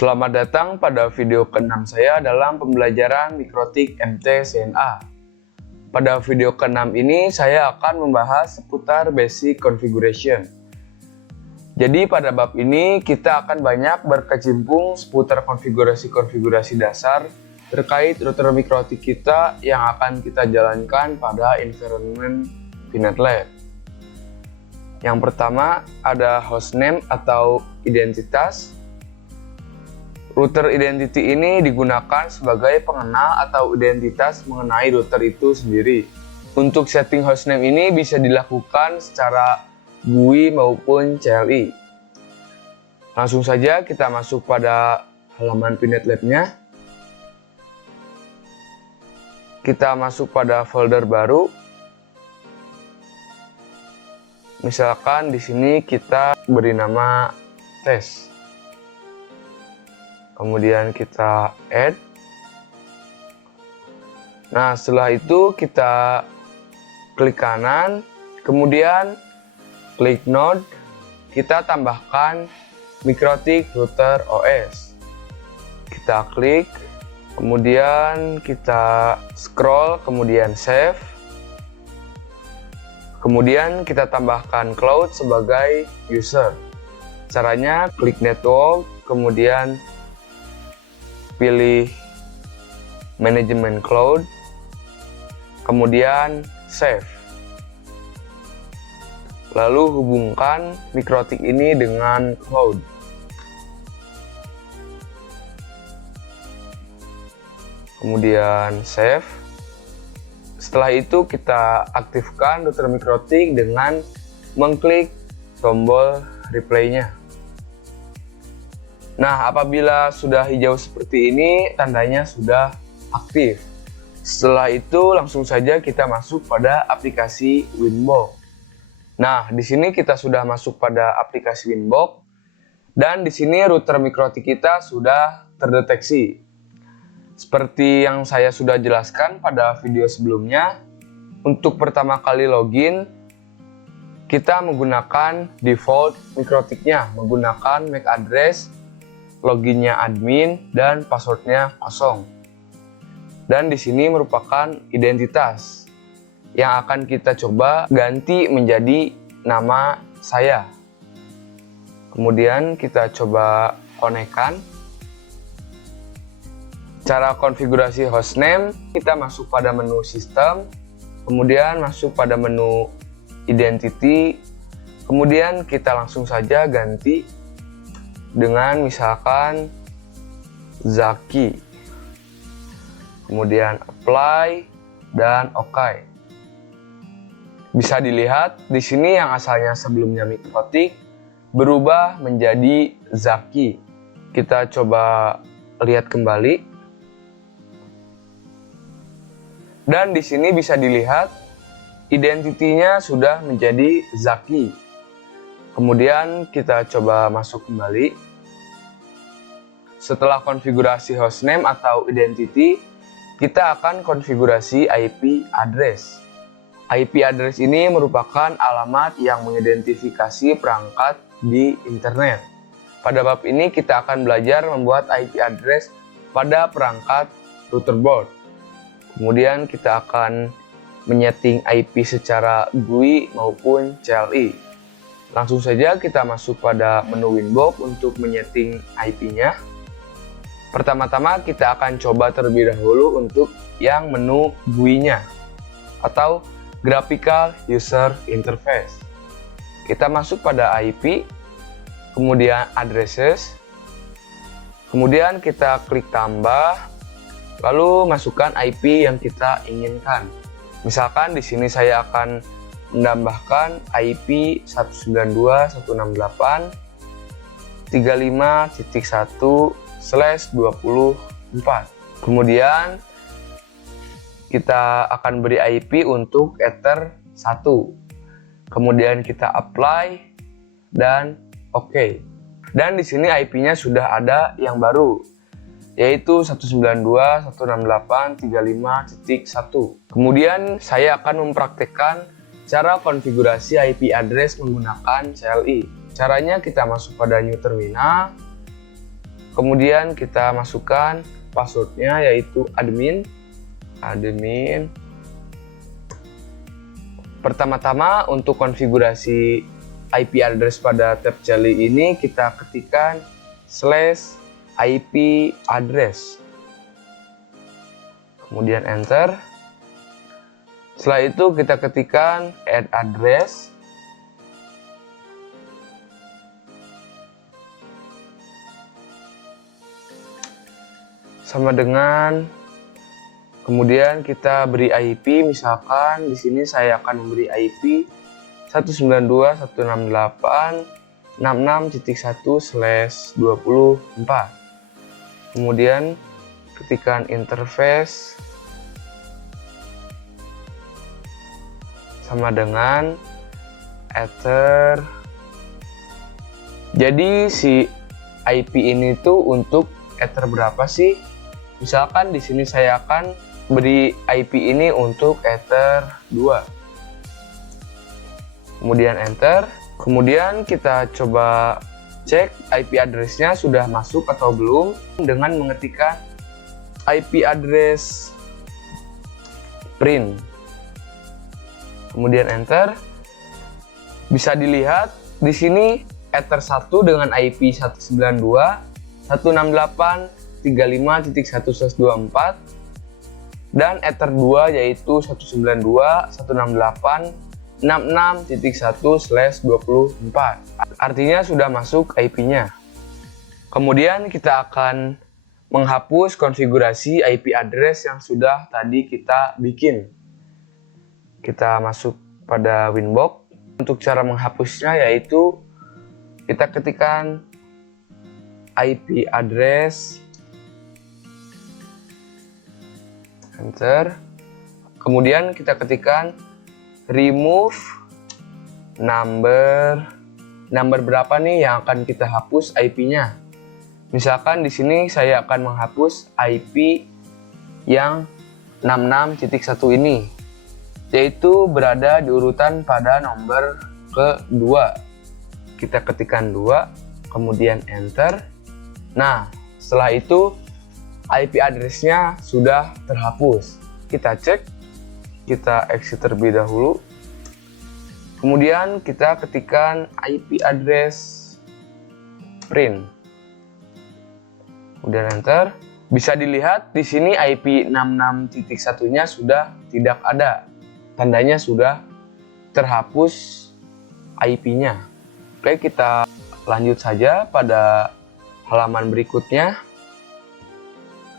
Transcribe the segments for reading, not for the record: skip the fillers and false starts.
Selamat datang pada video ke-6 saya dalam pembelajaran Mikrotik MT-CNA. Pada video ke-6 ini saya akan membahas seputar basic configuration. Jadi pada bab ini kita akan banyak berkecimpung seputar konfigurasi-konfigurasi dasar terkait router mikrotik kita yang akan kita jalankan pada environment VNet Lab. Yang pertama ada hostname atau identitas. Router identity ini digunakan sebagai pengenal atau identitas mengenai router itu sendiri. Untuk setting hostname ini bisa dilakukan secara GUI maupun CLI. Langsung saja kita masuk pada halaman VNet Lab-nya. Kita masuk pada folder baru. Misalkan di sini kita beri nama tes. Kemudian kita add. Nah, setelah itu kita klik kanan, kemudian klik node, kita tambahkan Mikrotik Router OS. Kita klik, kemudian kita scroll, kemudian save. Kemudian kita tambahkan cloud sebagai user. Caranya klik network, kemudian pilih manajemen cloud, kemudian save. Lalu hubungkan mikrotik ini dengan cloud. Kemudian save. Setelah itu kita aktifkan router mikrotik dengan mengklik tombol replay-nya. Nah, apabila sudah hijau seperti ini, tandanya sudah aktif. Setelah itu, langsung saja kita masuk pada aplikasi Winbox. Nah, di sini kita sudah masuk pada aplikasi Winbox, dan di sini router mikrotik kita sudah terdeteksi. Seperti yang saya sudah jelaskan pada video sebelumnya, untuk pertama kali login, kita menggunakan default mikrotiknya, menggunakan MAC address, loginnya admin, dan passwordnya kosong. Dan di sini merupakan identitas yang akan kita coba ganti menjadi nama saya. Kemudian kita coba konekkan. Cara konfigurasi hostname, kita masuk pada menu sistem, kemudian masuk pada menu identity, kemudian kita langsung saja ganti dengan misalkan Zaki, kemudian apply dan OK. Bisa dilihat di sini yang asalnya sebelumnya mikrotik berubah menjadi Zaki. Kita coba lihat kembali. Dan di sini bisa dilihat identitinya sudah menjadi Zaki. Kemudian kita coba masuk kembali. Setelah konfigurasi hostname atau identity, kita akan konfigurasi IP address. IP address ini merupakan alamat yang mengidentifikasi perangkat di internet. Pada bab ini kita akan belajar membuat IP address pada perangkat router board. Kemudian kita akan menyeting IP secara GUI maupun CLI. Langsung saja kita masuk pada menu Winbox untuk menyeting IP-nya. Pertama-tama kita akan coba terlebih dahulu untuk yang menu GUI-nya atau Graphical User Interface. Kita masuk pada IP, kemudian Addresses, kemudian kita klik tambah, lalu masukkan IP yang kita inginkan. Misalkan di sini saya akan menambahkan IP 192.168.35.1/24. Kemudian kita akan beri IP untuk Ether 1. Kemudian kita apply dan OK. Dan di sini IP-nya sudah ada yang baru, yaitu 192.168.35.1. Kemudian saya akan mempraktekkan cara konfigurasi IP address menggunakan CLI. Caranya kita masuk pada new terminal, Kemudian kita masukkan passwordnya yaitu admin. Pertama-tama untuk konfigurasi IP address pada tab Jelly ini kita ketikkan /IP address. Kemudian enter. Setelah itu kita ketikkan add address. Sama dengan, kemudian kita beri IP, misalkan di sini saya akan memberi IP 192.168.66.1/24. Kemudian ketikkan interface sama dengan ether. Jadi si IP ini tuh untuk ether berapa sih? Misalkan di sini saya akan beri IP ini untuk ether 2. Kemudian enter. Kemudian kita coba cek IP address-nya sudah masuk atau belum dengan mengetikkan IP address print. Kemudian enter. Bisa dilihat di sini ether 1 dengan IP 192.168.35.1/24 dan ether 2 yaitu 192.168.66.1/24. Artinya sudah masuk IP-nya. Kemudian kita akan menghapus konfigurasi IP address yang sudah tadi kita bikin. Kita masuk pada Winbox. Untuk cara menghapusnya yaitu kita ketikkan IP address, enter. Kemudian kita ketikkan remove number berapa nih yang akan kita hapus IP-nya. Misalkan di sini saya akan menghapus IP yang 66.1 ini, yaitu berada di urutan pada nomor kedua. Kita ketikkan 2, kemudian enter. Nah, setelah itu IP address-nya sudah terhapus. Kita cek, kita exit terlebih dahulu. Kemudian kita ketikkan IP address print. Kemudian enter. Bisa dilihat di sini IP 66.1-nya sudah tidak ada. Tandanya sudah terhapus IP-nya. Oke, kita lanjut saja pada halaman berikutnya,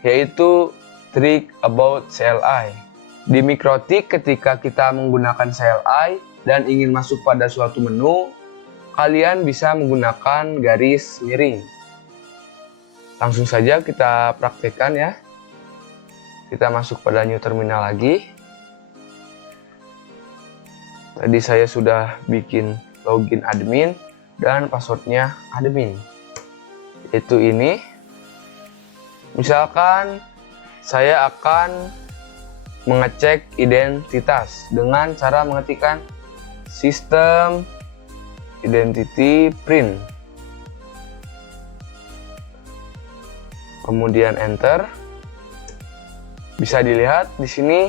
yaitu trick about CLI. Di Mikrotik, ketika kita menggunakan CLI dan ingin masuk pada suatu menu, kalian bisa menggunakan garis miring. Langsung saja kita praktekkan ya. Kita masuk pada new terminal lagi. Tadi saya sudah bikin login admin dan passwordnya admin. Itu ini. Misalkan saya akan mengecek identitas dengan cara mengetikkan system identity print. Kemudian enter. Bisa dilihat di sini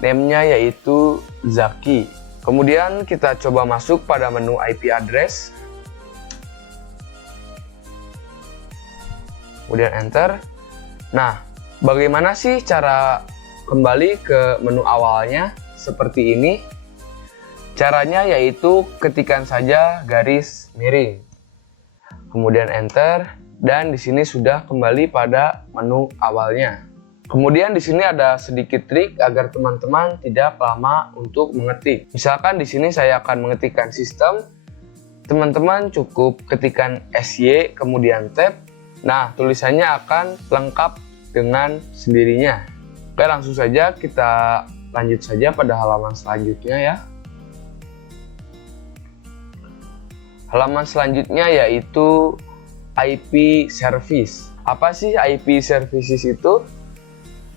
name-nya yaitu Zaki. Kemudian kita coba masuk pada menu IP address. Kemudian enter. Nah, bagaimana sih cara kembali ke menu awalnya? Seperti ini. Caranya yaitu ketikkan saja garis miring. Kemudian enter dan di sini sudah kembali pada menu awalnya. Kemudian di sini ada sedikit trik agar teman-teman tidak lama untuk mengetik. Misalkan di sini saya akan mengetikkan sistem, teman-teman cukup ketikkan SY kemudian tab. Nah, tulisannya akan lengkap dengan sendirinya. Oke, langsung saja kita lanjut saja pada halaman selanjutnya ya. Halaman selanjutnya yaitu IP service. Apa sih IP services itu?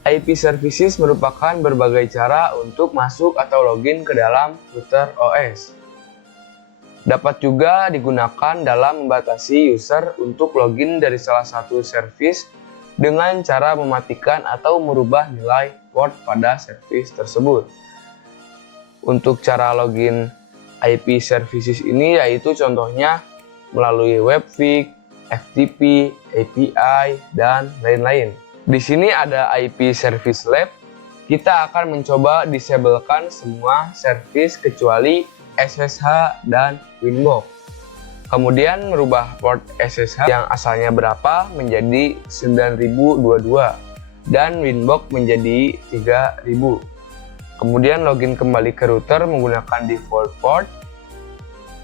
IP services merupakan berbagai cara untuk masuk atau login ke dalam router OS. Dapat juga digunakan dalam membatasi user untuk login dari salah satu service dengan cara mematikan atau merubah nilai port pada service tersebut. Untuk cara login IP services ini yaitu contohnya melalui webfig, FTP, API, dan lain-lain. Di sini ada IP Service Lab. Kita akan mencoba disablekan semua service kecuali SSH dan Winbox. Kemudian merubah port SSH yang asalnya berapa menjadi 9022 dan Winbox menjadi 3000. Kemudian login kembali ke router menggunakan default port.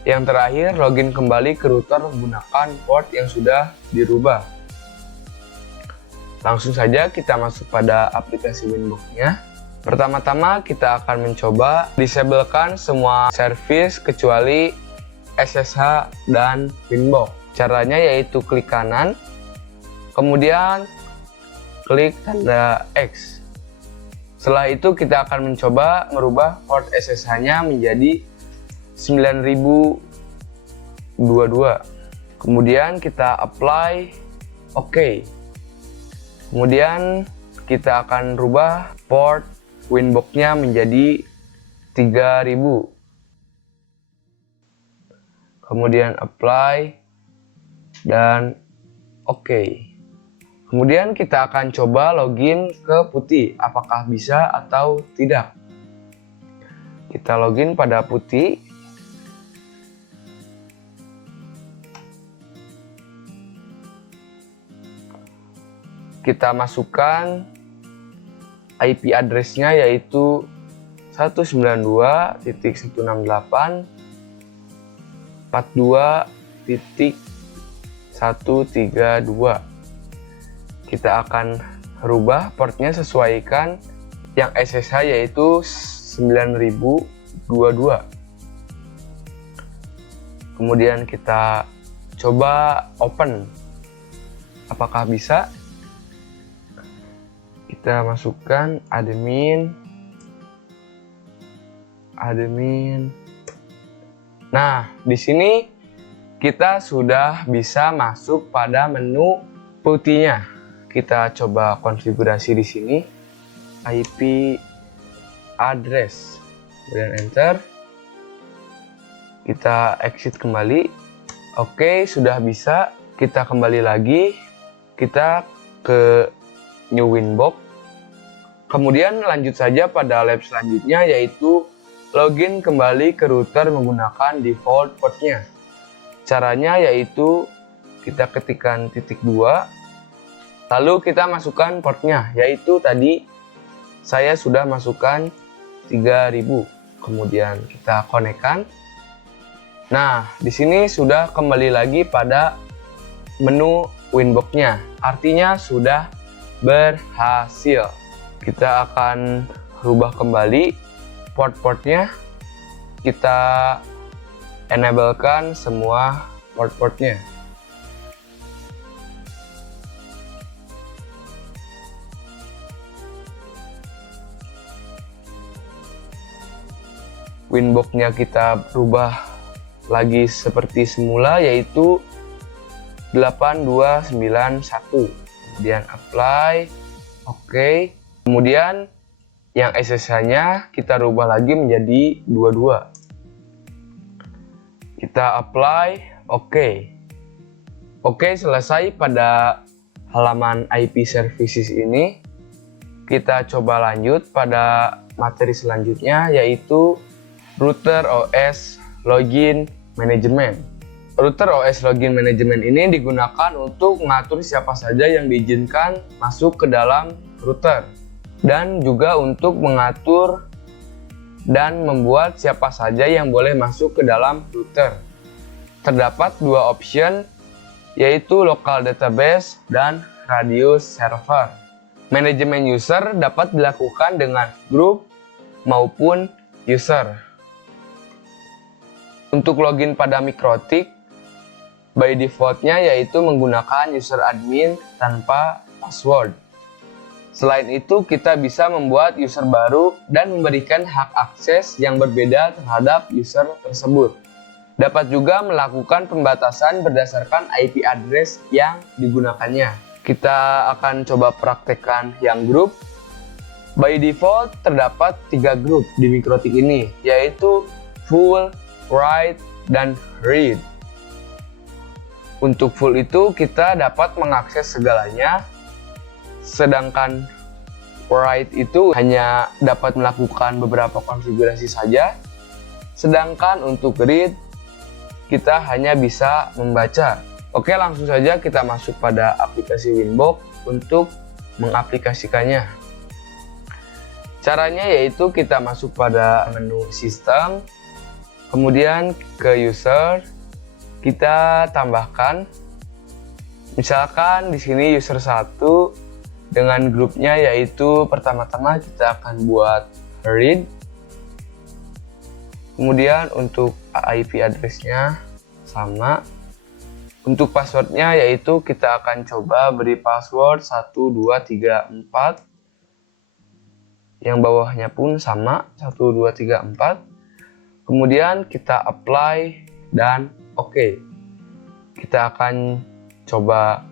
Yang terakhir, login kembali ke router menggunakan port yang sudah dirubah. Langsung saja kita masuk pada aplikasi Winbox-nya. Pertama-tama kita akan mencoba disablekan semua service kecuali SSH dan Winbox. Caranya yaitu klik kanan, kemudian klik tanda X. Setelah itu kita akan mencoba merubah port SSH-nya menjadi 9022. Kemudian kita apply OK. Kemudian kita akan rubah port Winbox-nya menjadi 3000. Kemudian apply dan OK. Kemudian kita akan coba login ke Putih, apakah bisa atau tidak. Kita login pada Putih. Kita masukkan IP address-nya yaitu 192.168.42.132. Kita akan rubah portnya sesuaikan yang SSH yaitu 9022. Kemudian kita coba open. Apakah bisa? Kita masukkan admin. Nah, di sini kita sudah bisa masuk pada menu Putihnya. Kita coba konfigurasi di sini IP address. Kemudian enter. Kita exit kembali. Oke, sudah bisa. Kita kembali lagi. Kita ke New Winbox. Kemudian lanjut saja pada lab selanjutnya yaitu login kembali ke router menggunakan default portnya. Caranya yaitu kita ketikkan *2, lalu kita masukkan portnya yaitu tadi saya sudah masukkan 3000. Kemudian kita konekkan. Nah, di sini sudah kembali lagi pada menu Winbox-nya. Artinya sudah berhasil. Kita akan rubah kembali port-portnya. Kita enablekan semua port-portnya. Winbox-nya kita rubah lagi seperti semula yaitu 8291. Kemudian apply, OK. Kemudian yang SSH-nya kita rubah lagi menjadi 22. Kita apply, OK. Oke, selesai pada halaman IP services ini. Kita coba lanjut pada materi selanjutnya yaitu Router OS Login Management. Router OS Login Management ini digunakan untuk mengatur siapa saja yang diizinkan masuk ke dalam router dan juga untuk mengatur dan membuat siapa saja yang boleh masuk ke dalam router. Terdapat dua option yaitu local database dan radius server. Manajemen user dapat dilakukan dengan grup maupun user. Untuk login pada Mikrotik, by defaultnya yaitu menggunakan user admin tanpa password. Selain itu, kita bisa membuat user baru dan memberikan hak akses yang berbeda terhadap user tersebut. Dapat juga melakukan pembatasan berdasarkan IP address yang digunakannya. Kita akan coba praktekkan yang grup. By default terdapat 3 grup di MikroTik ini, yaitu full, write, dan read. Untuk full itu kita dapat mengakses segalanya, sedangkan write itu hanya dapat melakukan beberapa konfigurasi saja, sedangkan untuk read kita hanya bisa membaca. Oke, langsung saja kita masuk pada aplikasi Winbox untuk mengaplikasikannya. Caranya yaitu kita masuk pada menu sistem, kemudian ke user, kita tambahkan, misalkan di sini user 1 dengan grupnya yaitu pertama-tama kita akan buat read, kemudian untuk IP address-nya sama, untuk passwordnya yaitu kita akan coba beri password 1234, yang bawahnya pun sama 1234, kemudian kita apply dan oke. Kita akan coba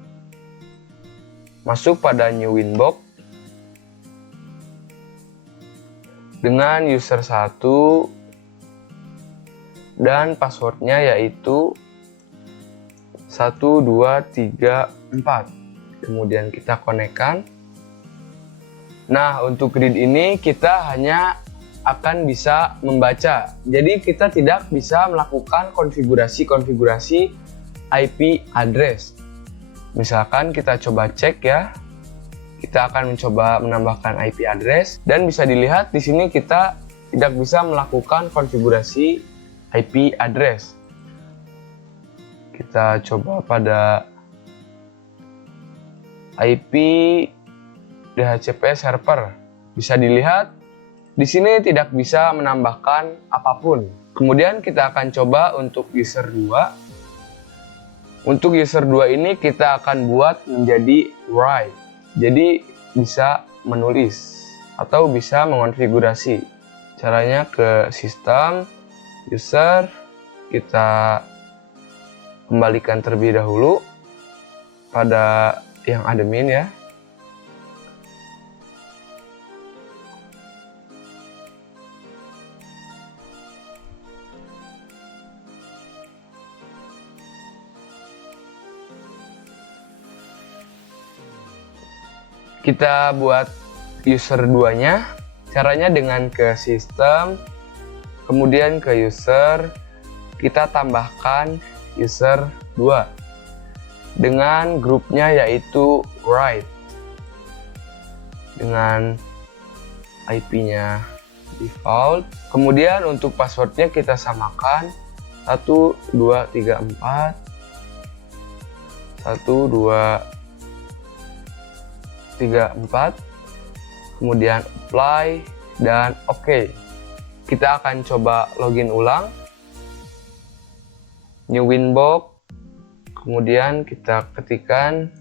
masuk pada new Winbox dengan user 1 dan passwordnya yaitu 1234, kemudian kita konekkan. Nah, untuk read ini kita hanya akan bisa membaca, jadi kita tidak bisa melakukan konfigurasi IP address. Misalkan kita coba cek ya, kita akan mencoba menambahkan IP address dan bisa dilihat di sini kita tidak bisa melakukan konfigurasi IP address. Kita coba pada IP DHCP server, bisa dilihat di sini tidak bisa menambahkan apapun. Kemudian kita akan coba untuk user 2. Untuk user 2 ini kita akan buat menjadi write, jadi bisa menulis atau bisa mengonfigurasi. Caranya ke sistem, user, kita kembalikan terlebih dahulu pada yang admin ya. Kita buat user 2-nya, caranya dengan ke sistem, kemudian ke user, kita tambahkan user 2 dengan grupnya yaitu write, dengan IP-nya default, kemudian untuk passwordnya kita samakan 1234 1234, kemudian apply dan oke. Kita akan coba login ulang, new Winbox, kemudian kita ketikkan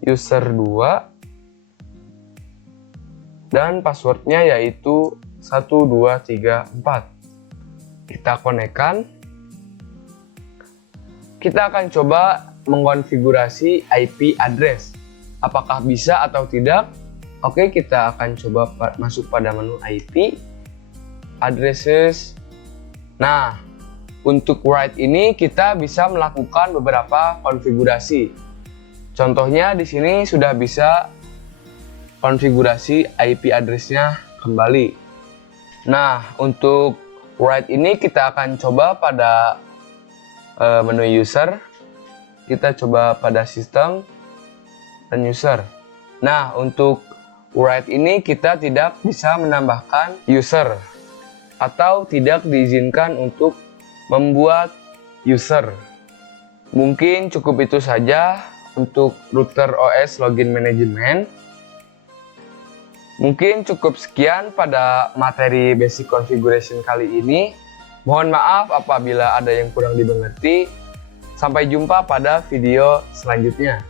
user 2 dan passwordnya yaitu 1234. Kita konekkan. Kita akan coba mengkonfigurasi IP address, apakah bisa atau tidak. Oke, kita akan coba masuk pada menu IP addresses. Nah, untuk write ini kita bisa melakukan beberapa konfigurasi. Contohnya di sini sudah bisa konfigurasi IP address-nya kembali. Nah, untuk write ini kita akan coba pada menu user. Kita coba pada sistem dan user. Nah, untuk write ini kita tidak bisa menambahkan user atau tidak diizinkan untuk membuat user. Mungkin cukup itu saja untuk router OS login management. Mungkin cukup sekian pada materi basic configuration kali ini. Mohon maaf apabila ada yang kurang dimengerti. Sampai jumpa pada video selanjutnya.